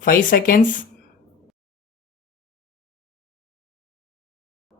5 seconds.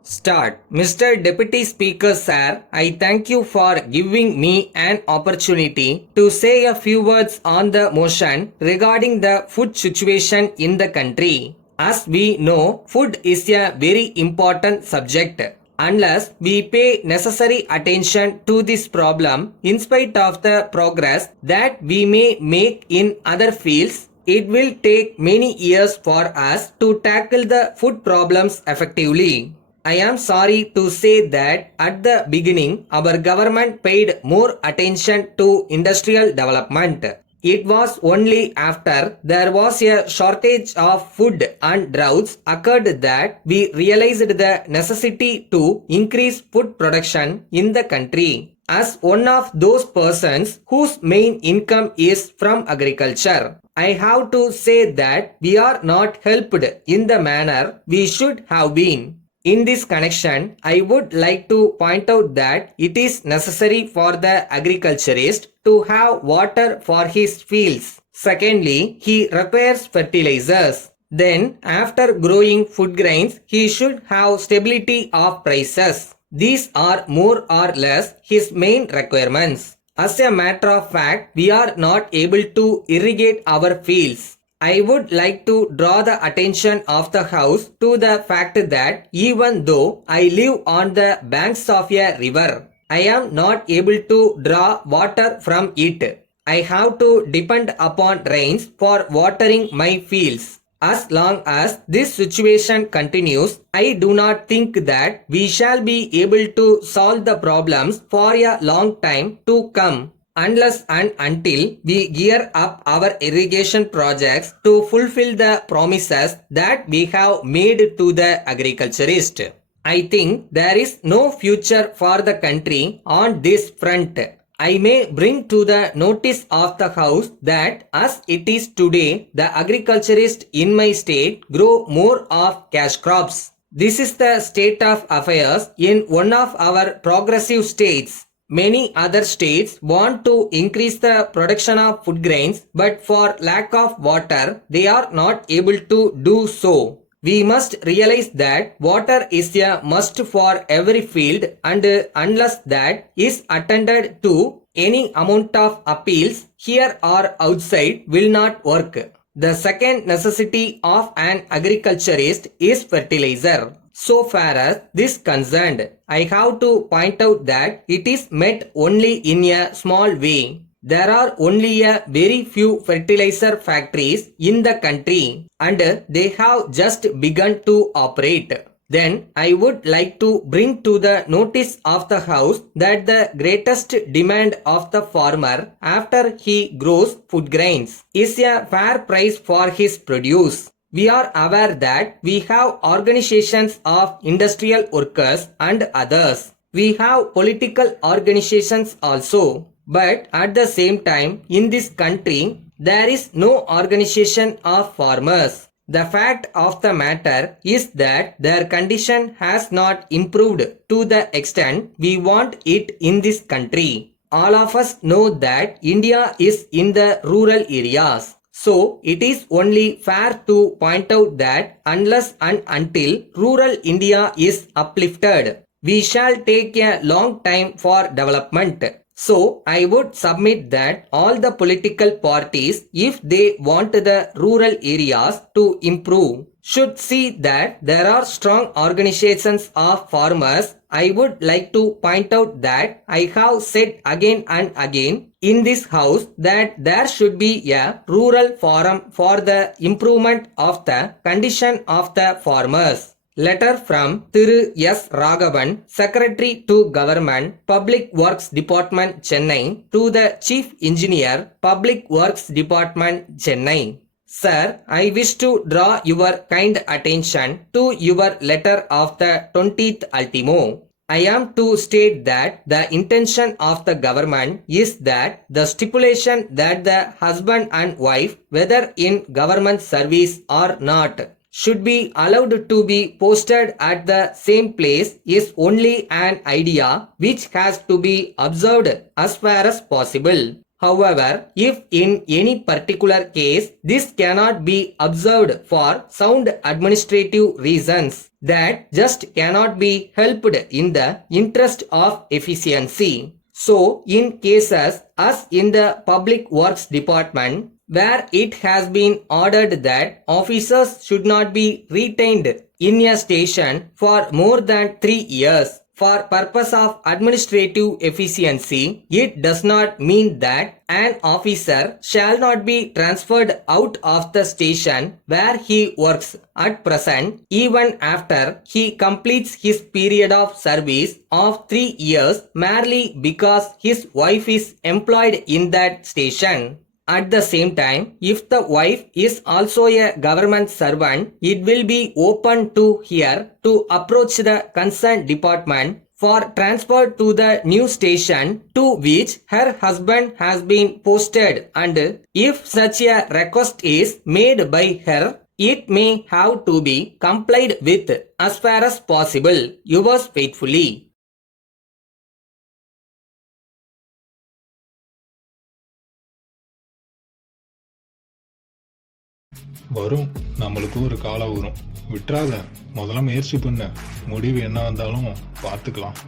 Start. Mr. Deputy Speaker, sir, I thank you for giving me an opportunity to say a few words on the motion regarding the food situation in the country. As we know, food is a very important subject. Unless we pay necessary attention to this problem, in spite of the progress that we may make in other fields, it will take many years for us to tackle the food problems effectively. I am sorry to say that at the beginning, our government paid more attention to industrial development. It was only after there was a shortage of food and droughts occurred that we realized the necessity to increase food production in the country. As one of those persons whose main income is from agriculture, I have to say that we are not helped in the manner we should have been. In this connection, I would like to point out that it is necessary for the agriculturist to have water for his fields. Secondly, he requires fertilizers. Then, after growing food grains, he should have stability of prices. These are more or less his main requirements. As a matter of fact, we are not able to irrigate our fields. I would like to draw the attention of the House to the fact that even though I live on the banks of a river, I am not able to draw water from it. I have to depend upon rains for watering my fields. As long as this situation continues, I do not think that we shall be able to solve the problems for a long time to come, unless and until we gear up our irrigation projects to fulfill the promises that we have made to the agriculturist. I think there is no future for the country on this front. I may bring to the notice of the House that as it is today, the agriculturists in my state grow more of cash crops. This is the state of affairs in one of our progressive states. Many other states want to increase the production of food grains, but for lack of water, they are not able to do so. We must realize that water is a must for every field, and unless that is attended to, any amount of appeals here or outside will not work. The second necessity of an agriculturist is fertilizer. So far as this concerned, I have to point out that it is met only in a small way. There are only a very few fertilizer factories in the country and they have just begun to operate. Then I would like to bring to the notice of the House that the greatest demand of the farmer after he grows food grains is a fair price for his produce. We are aware that we have organizations of industrial workers and others. We have political organizations also. But at the same time, in this country, there is no organization of farmers. The fact of the matter is that their condition has not improved to the extent we want it in this country. All of us know that India is in the rural areas. So, it is only fair to point out that unless and until rural India is uplifted, we shall take a long time for development. So, I would submit that all the political parties, if they want the rural areas to improve, should see that there are strong organizations of farmers. I would like to point out that I have said again and again in this house that there should be a rural forum for the improvement of the condition of the farmers. Letter from Thiru S. Raghavan, Secretary to Government, Public Works Department, Chennai, to the Chief Engineer, Public Works Department, Chennai. Sir, I wish to draw your kind attention to your letter of the 20th ultimo. I am to state that the intention of the government is that the stipulation that the husband and wife, whether in government service or not, should be allowed to be posted at the same place is only an idea which has to be observed as far as possible. However, if in any particular case this cannot be observed for sound administrative reasons, that just cannot be helped in the interest of efficiency. So, in cases as in the Public Works Department, where it has been ordered that officers should not be retained in a station for more than 3 years for purpose of administrative efficiency, it does not mean that an officer shall not be transferred out of the station where he works at present even after he completes his period of service of 3 years merely because his wife is employed in that station. At the same time, if the wife is also a government servant, it will be open to her to approach the concerned department for transfer to the new station to which her husband has been posted, and if such a request is made by her, it may have to be complied with as far as possible. Yours faithfully. வரும், நம்மளுக்கு ஒரு காலம் வரும். விட்டுறாத, முதல்ல முயற்சி பண்ண, முடிவு என்ன வந்தாலும் பார்த்துக்கலாம்.